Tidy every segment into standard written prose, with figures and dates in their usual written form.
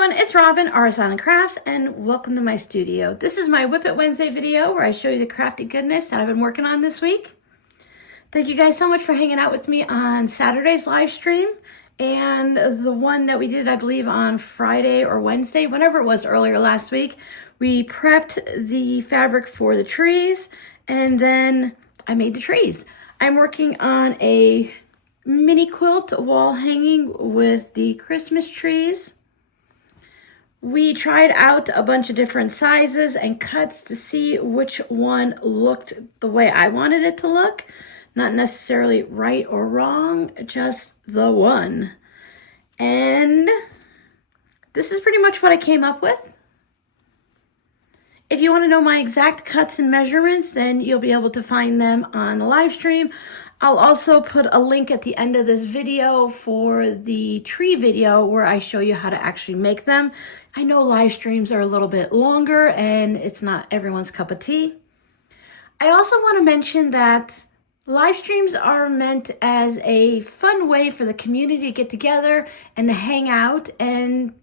everyone, it's Robin, R Silent Crafts, and welcome to my studio. This is my WiP It Wednesday video where I show you the crafty goodness that I've been working on this week. Thank you guys so much for hanging out with me on Saturday's live stream and the one that we did, I believe, on Friday or Wednesday, whenever it was earlier last week. We prepped the fabric for the trees and then I made the trees. I'm working on a mini quilt wall hanging with the Christmas trees. We tried out a bunch of different sizes and cuts to see which one looked the way I wanted it to look. Not necessarily right or wrong, just the one. And this is pretty much what I came up with. If you want to know my exact cuts and measurements, then you'll be able to find them on the live stream. I'll also put a link at the end of this video for the tree video where I show you how to actually make them. I know live streams are a little bit longer and it's not everyone's cup of tea. I also want to mention that live streams are meant as a fun way for the community to get together and to hang out, and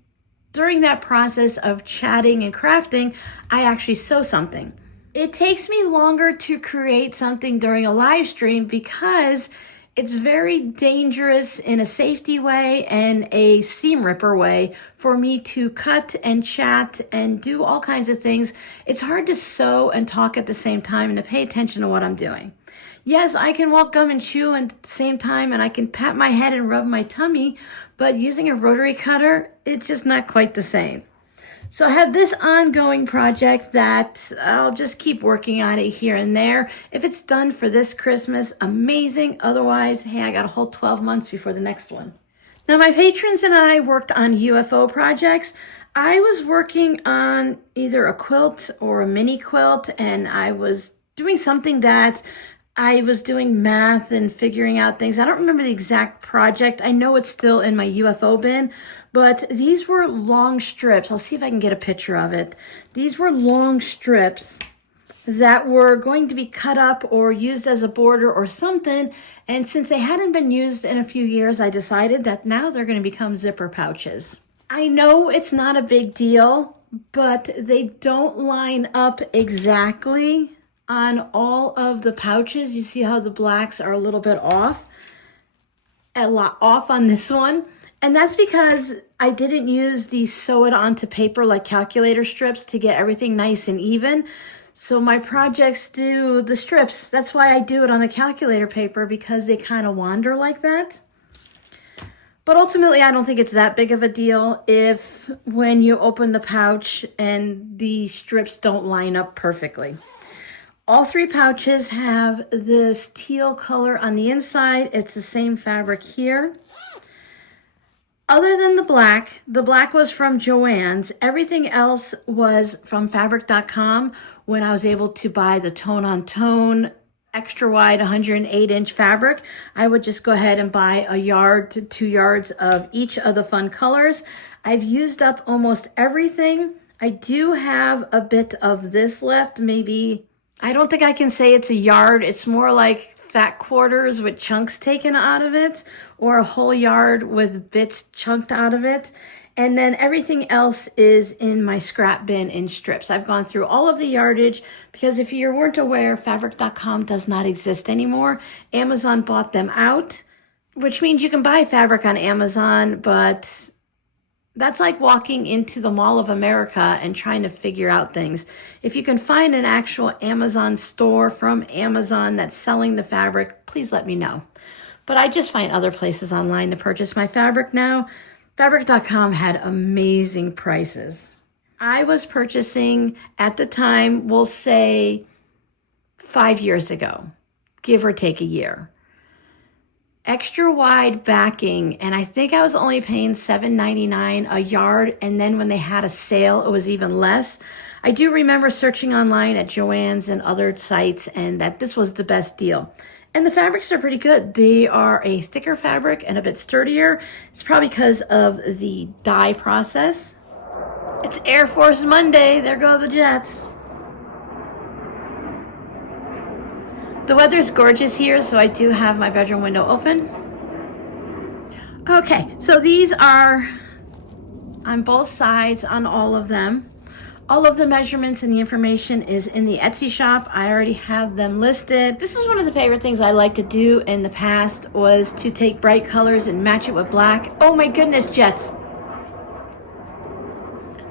during that process of chatting and crafting, I actually sew something. It takes me longer to create something during a live stream because it's very dangerous in a safety way and a seam ripper way for me to cut and chat and do all kinds of things. It's hard to sew and talk at the same time and to pay attention to what I'm doing. Yes, I can walk, gum, and chew at the same time, and I can pat my head and rub my tummy, but using a rotary cutter, it's just not quite the same. So I have this ongoing project that I'll just keep working on it here and there. If it's done for this Christmas, amazing. Otherwise, hey, I got a whole 12 months before the next one. Now, my patrons and I worked on UFO projects. I was working on either a quilt or a mini quilt, and I was doing something that I was doing math and figuring out things. I don't remember the exact project. I know it's still in my UFO bin, but these were long strips. I'll see if I can get a picture of it. These were long strips that were going to be cut up or used as a border or something. And since they hadn't been used in a few years, I decided that now they're going to become zipper pouches. I know it's not a big deal, but they don't line up exactly on all of the pouches. You see how the blacks are a little bit off? A lot off on this one. And that's because I didn't use the sew it onto paper like calculator strips to get everything nice and even. So my projects do the strips. That's why I do it on the calculator paper, because they kind of wander like that. But ultimately, I don't think it's that big of a deal if when you open the pouch and the strips don't line up perfectly. All three pouches have this teal color on the inside. It's the same fabric here. Other than the black was from Joann's. Everything else was from fabric.com when I was able to buy the tone on tone extra wide 108-inch fabric. I would just go ahead and buy a yard to 2 yards of each of the fun colors. I've used up almost everything. I do have a bit of this left, maybe. I don't think I can say it's a yard. It's more like fat quarters with chunks taken out of it, or a whole yard with bits chunked out of it. And then everything else is in my scrap bin in strips. I've gone through all of the yardage because if you weren't aware, fabric.com does not exist anymore. Amazon bought them out, which means you can buy fabric on Amazon, but that's like walking into the Mall of America and trying to figure out things. If you can find an actual Amazon store from Amazon that's selling the fabric, please let me know. But I just find other places online to purchase my fabric now. Fabric.com had amazing prices. I was purchasing at the time, we'll say 5 years ago, give or take a year. Extra wide backing, and I think I was only paying $7.99 a yard, and then when they had a sale, it was even less. I do remember searching online at Joann's and other sites, and that this was the best deal. And the fabrics are pretty good. They are a thicker fabric and a bit sturdier. It's probably because of the dye process. It's Air Force Monday. There go the jets. The weather's gorgeous here, so I do have my bedroom window open. Okay, so these are on both sides on all of them. All of the measurements and the information is in the Etsy shop. I already have them listed. This is one of the favorite things I like to do in the past, was to take bright colors and match it with black. Oh my goodness, Jets.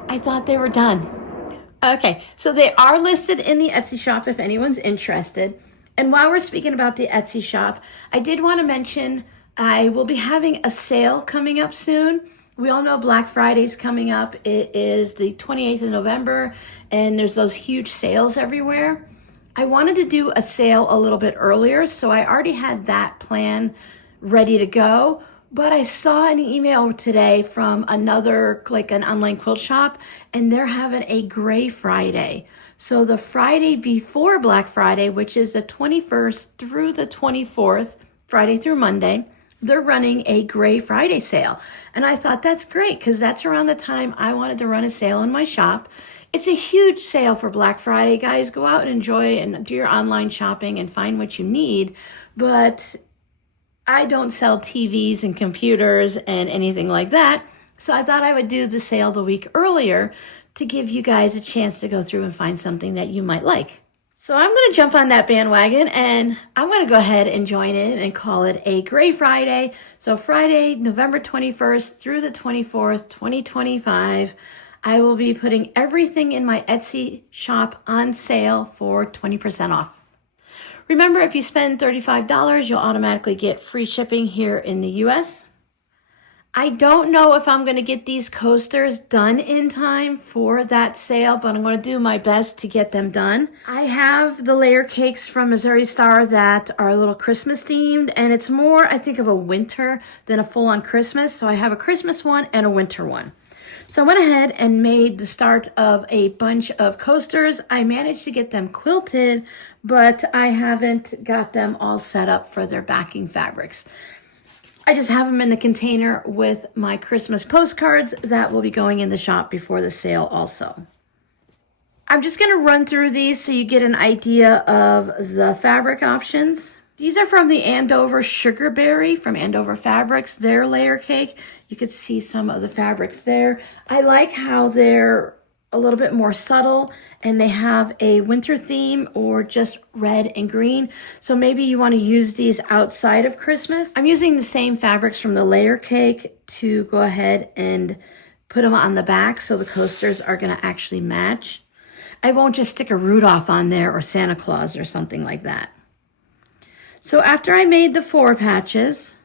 I thought they were done. Okay, so they are listed in the Etsy shop if anyone's interested. And while we're speaking about the Etsy shop, I did want to mention I will be having a sale coming up soon. We all know Black Friday's coming up. It is the 28th of November, and there's those huge sales everywhere. I wanted to do a sale a little bit earlier, so I already had that plan ready to go. But I saw an email today from another, like an online quilt shop, and they're having a Gray Friday. So the Friday before Black Friday, which is the 21st through the 24th, Friday through Monday, they're running a Gray Friday sale. And I thought that's great because that's around the time I wanted to run a sale in my shop. It's a huge sale for Black Friday, guys. Go out and enjoy and do your online shopping and find what you need. But I don't sell TVs and computers and anything like that. So I thought I would do the sale the week earlier to give you guys a chance to go through and find something that you might like. So I'm going to jump on that bandwagon and I'm going to go ahead and join in and call it a Gray Friday. So Friday, November 21st through the 24th, 2025, I will be putting everything in my Etsy shop on sale for 20% off. Remember, if you spend $35, you'll automatically get free shipping here in the US. I don't know if I'm going to get these coasters done in time for that sale, but I'm going to do my best to get them done. I have the layer cakes from Missouri Star that are a little Christmas themed, and it's more, I think, of a winter than a full-on Christmas. So I have a Christmas one and a winter one. So I went ahead and made the start of a bunch of coasters. I managed to get them quilted, but I haven't got them all set up for their backing fabrics. I just have them in the container with my Christmas postcards that will be going in the shop before the sale also. I'm just going to run through these so you get an idea of the fabric options. These are from the Andover Sugarberry from Andover Fabrics, their layer cake. You could see some of the fabrics there. I like how they're a little bit more subtle and they have a winter theme or just red and green. So maybe you want to use these outside of Christmas. I'm using the same fabrics from the layer cake to go ahead and put them on the back so the coasters are going to actually match. I won't just stick a Rudolph on there or Santa Claus or something like that. So after I made the 4 patches,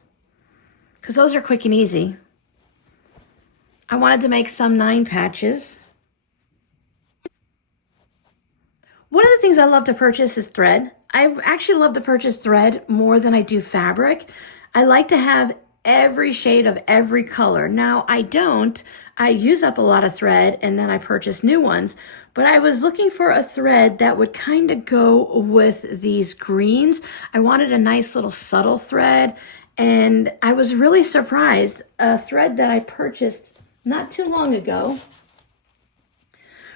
because those are quick and easy, I wanted to make some 9 patches. One of the things I love to purchase is thread. I actually love to purchase thread more than I do fabric. I like to have every shade of every color. Now I don't. I use up a lot of thread and then I purchase new ones. But I was looking for a thread that would kind of go with these greens. I wanted a nice little subtle thread. And I was really surprised. A thread that I purchased not too long ago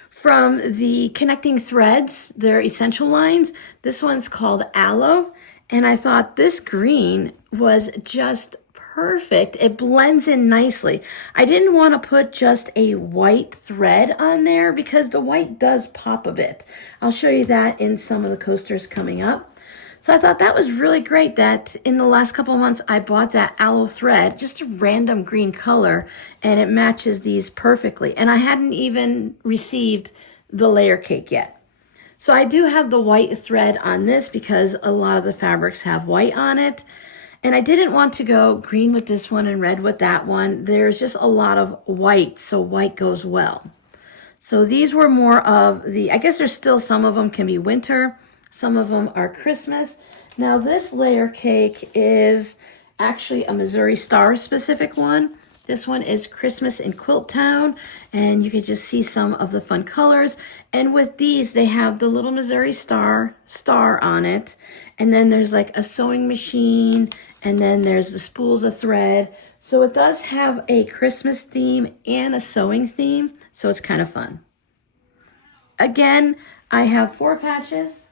from the Connecting Threads, their essential lines. This one's called Aloe. And I thought this green was just perfect. It blends in nicely. I didn't want to put just a white thread on there because the white does pop a bit. I'll show you that in some of the coasters coming up. So I thought that was really great that in the last couple of months I bought that aloe thread, just a random green color, and it matches these perfectly. And I hadn't even received the layer cake yet. So I do have the white thread on this because a lot of the fabrics have white on it. And I didn't want to go green with this one and red with that one. There's just a lot of white, so white goes well. So these were more of the, I guess there's still some of them can be winter. Some of them are Christmas. Now this layer cake is actually a Missouri Star specific one. This one is Christmas in Quilt Town, and you can just see some of the fun colors. And with these, they have the little Missouri star on it. And then there's like a sewing machine, and then there's the spools of thread. So it does have a Christmas theme and a sewing theme, so it's kind of fun. Again, I have 4 patches.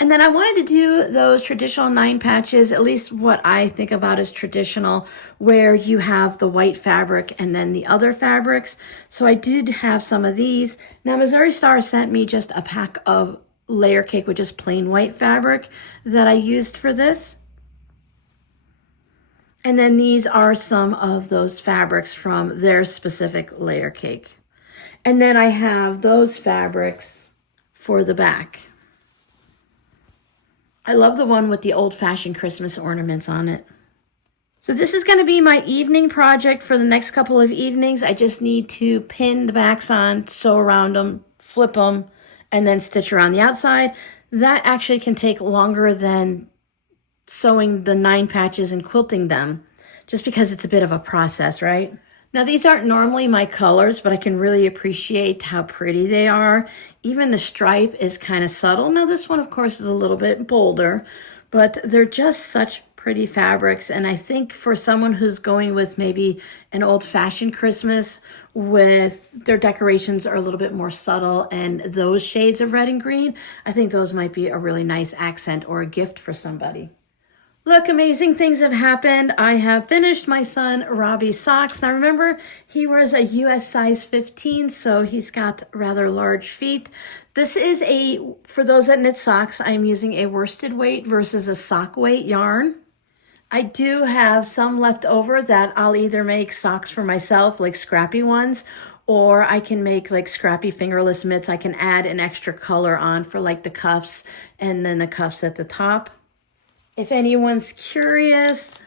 And then I wanted to do those traditional 9 patches, at least what I think about as traditional, where you have the white fabric and then the other fabrics. So I did have some of these. Now Missouri Star sent me just a pack of layer cake with just plain white fabric that I used for this. And then these are some of those fabrics from their specific layer cake. And then I have those fabrics for the back. I love the one with the old-fashioned Christmas ornaments on it. So this is going to be my evening project for the next couple of evenings. I just need to pin the backs on, sew around them, flip them, and then stitch around the outside. That actually can take longer than sewing the 9 patches and quilting them, just because it's a bit of a process, right? Now these aren't normally my colors, but I can really appreciate how pretty they are. Even the stripe is kind of subtle. Now this one, of course, is a little bit bolder, but they're just such pretty fabrics. And I think for someone who's going with maybe an old-fashioned Christmas with their decorations are a little bit more subtle and those shades of red and green, I think those might be a really nice accent or a gift for somebody. Look, amazing things have happened. I have finished my son Robbie's socks. Now remember, he wears a US size 15, so he's got rather large feet. This is for those that knit socks, I'm using a worsted weight versus a sock weight yarn. I do have some left over that I'll either make socks for myself, like scrappy ones, or I can make like scrappy fingerless mitts. I can add an extra color on for like the cuffs and then the cuffs at the top. If anyone's curious,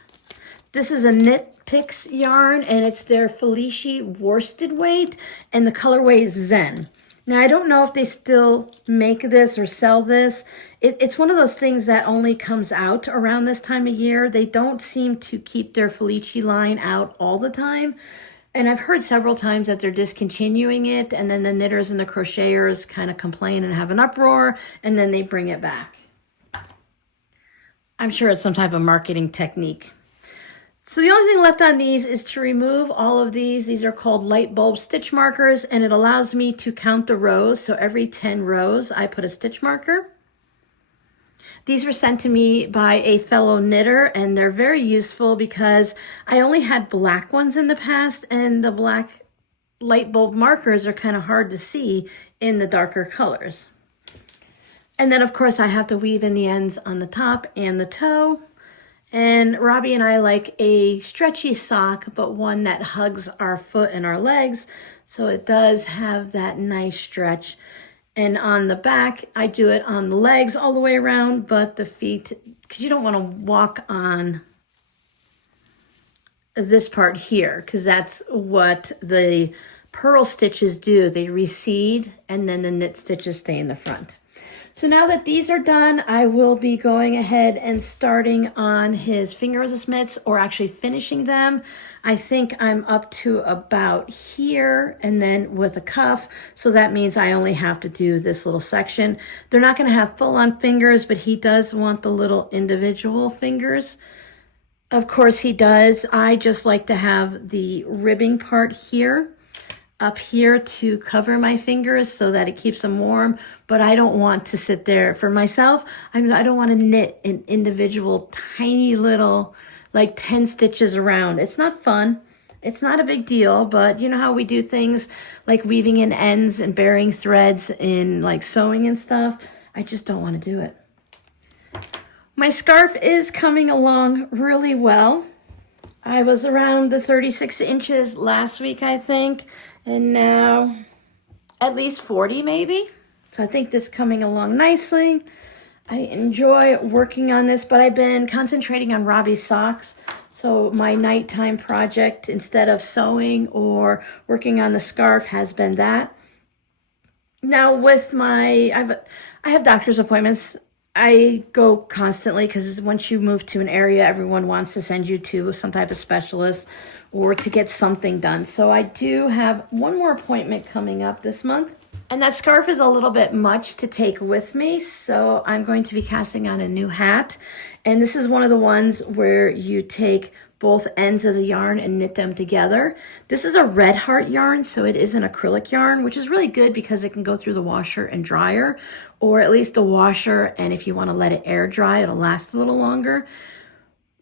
this is a Knit Picks yarn and it's their Felici worsted weight and the colorway is Zen. Now I don't know if they still make this or sell this. It's one of those things that only comes out around this time of year. They don't seem to keep their Felici line out all the time. And I've heard several times that they're discontinuing it and then the knitters and the crocheters kind of complain and have an uproar and then they bring it back. I'm sure it's some type of marketing technique. So the only thing left on these is to remove all of these. These are called light bulb stitch markers, and it allows me to count the rows. So every 10 rows, I put a stitch marker. These were sent to me by a fellow knitter, and they're very useful because I only had black ones in the past, and the black light bulb markers are kind of hard to see in the darker colors. And then, of course, I have to weave in the ends on the top and the toe. And Robbie and I like a stretchy sock, but one that hugs our foot and our legs. So it does have that nice stretch. And on the back, I do it on the legs all the way around, but the feet, because you don't want to walk on this part here, because that's what the purl stitches do. They recede, and then the knit stitches stay in the front. So now that these are done, I will be going ahead and starting on his fingerless mitts, or actually finishing them. I think I'm up to about here and then with a cuff. So that means I only have to do this little section. They're not going to have full-on fingers, but he does want the little individual fingers. Of course he does. I just like to have the ribbing part here, up here to cover my fingers so that it keeps them warm, but I don't want to sit there for myself. I don't want to knit an individual tiny little, like 10 stitches around. It's not fun. It's not a big deal, but you know how we do things like weaving in ends and burying threads in like sewing and stuff? I just don't want to do it. My scarf is coming along really well. I was around the 36 inches last week, I think. And now at least 40 maybe. So I think this is coming along nicely. I enjoy working on this, but I've been concentrating on Robbie's socks. So my nighttime project, instead of sewing or working on the scarf, has been that. Now with I have doctor's appointments. I go constantly because once you move to an area, everyone wants to send you to some type of specialist or to get something done. So I do have one more appointment coming up this month. And that scarf is a little bit much to take with me, so I'm going to be casting on a new hat. And this is one of the ones where you take both ends of the yarn and knit them together. This is a red heart yarn, so it is an acrylic yarn, which is really good because it can go through the washer and dryer, or at least the washer, and if you want to let it air dry, it'll last a little longer.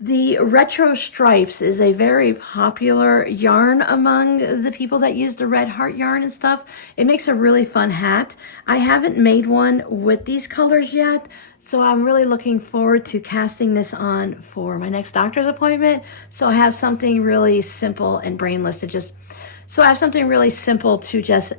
The retro stripes is a very popular yarn among the people that use the red heart yarn and stuff. It makes a really fun hat. I haven't made one with these colors yet, so I'm really looking forward to casting this on for my next doctor's appointment. So I have something really simple and brainless to just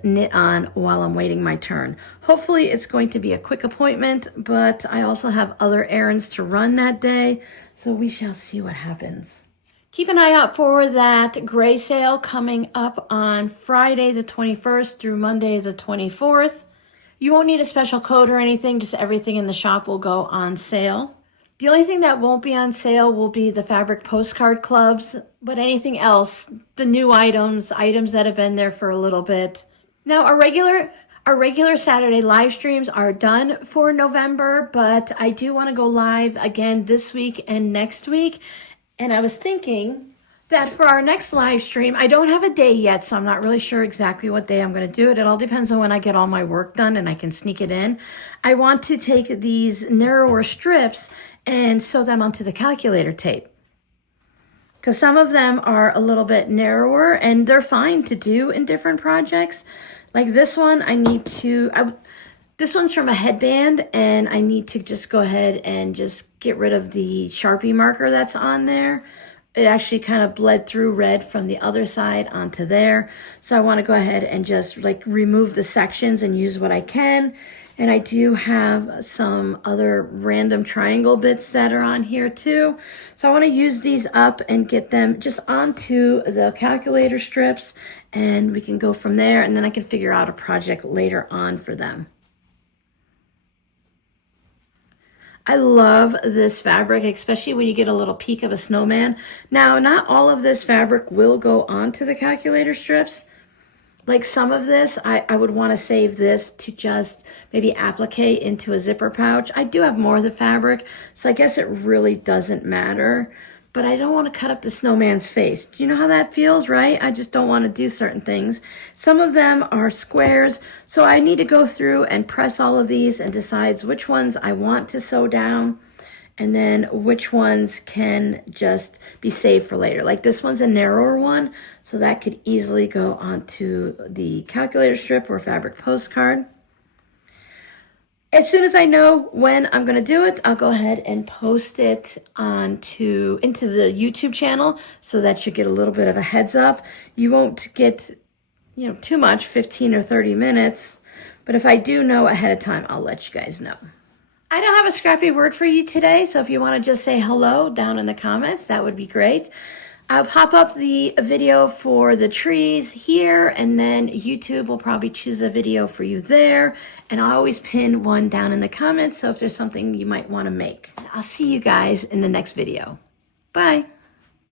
knit on while I'm waiting my turn. Hopefully it's going to be a quick appointment, but I also have other errands to run that day, so we shall see what happens. Keep an eye out for that gray sale coming up on Friday the 21st through Monday the 24th. You won't need a special code or anything, just everything in the shop will go on sale. The only thing that won't be on sale will be the fabric postcard clubs, but anything else, the new items that have been there for a little bit. Now, our regular Saturday live streams are done for November, but I do want to go live again this week and next week. And I was thinking that for our next live stream, I don't have a day yet, so I'm not really sure exactly what day I'm going to do it. It all depends on when I get all my work done and I can sneak it in. I want to take these narrower strips and sew them onto the calculator tape, because some of them are a little bit narrower and they're fine to do in different projects. Like this one, this one's from a headband, and I need to just go ahead and just get rid of the Sharpie marker that's on there. It actually kind of bled through red from the other side onto there. So I want to go ahead and just like remove the sections and use what I can. And I do have some other random triangle bits that are on here too. So I want to use these up and get them just onto the calculator strips, and we can go from there, and then I can figure out a project later on for them. I love this fabric, especially when you get a little peek of a snowman. Now, not all of this fabric will go onto the calculator strips. Like some of this, I would want to save this to just maybe applique into a zipper pouch. I do have more of the fabric, so I guess it really doesn't matter. But I don't want to cut up the snowman's face. Do you know how that feels, right? I just don't want to do certain things. Some of them are squares, so I need to go through and press all of these and decide which ones I want to sew down, and then which ones can just be saved for later. Like this one's a narrower one, so that could easily go onto the calculator strip or fabric postcard. As soon as I know when I'm going to do it, I'll go ahead and post it into the YouTube channel, so that you get a little bit of a heads up. You won't get, too much, 15 or 30 minutes, but if I do know ahead of time, I'll let you guys know. I don't have a scrappy word for you today, so if you want to just say hello down in the comments, that would be great. I'll pop up the video for the trees here, and then YouTube will probably choose a video for you there. And I'll always pin one down in the comments, so if there's something you might want to make. I'll see you guys in the next video. Bye.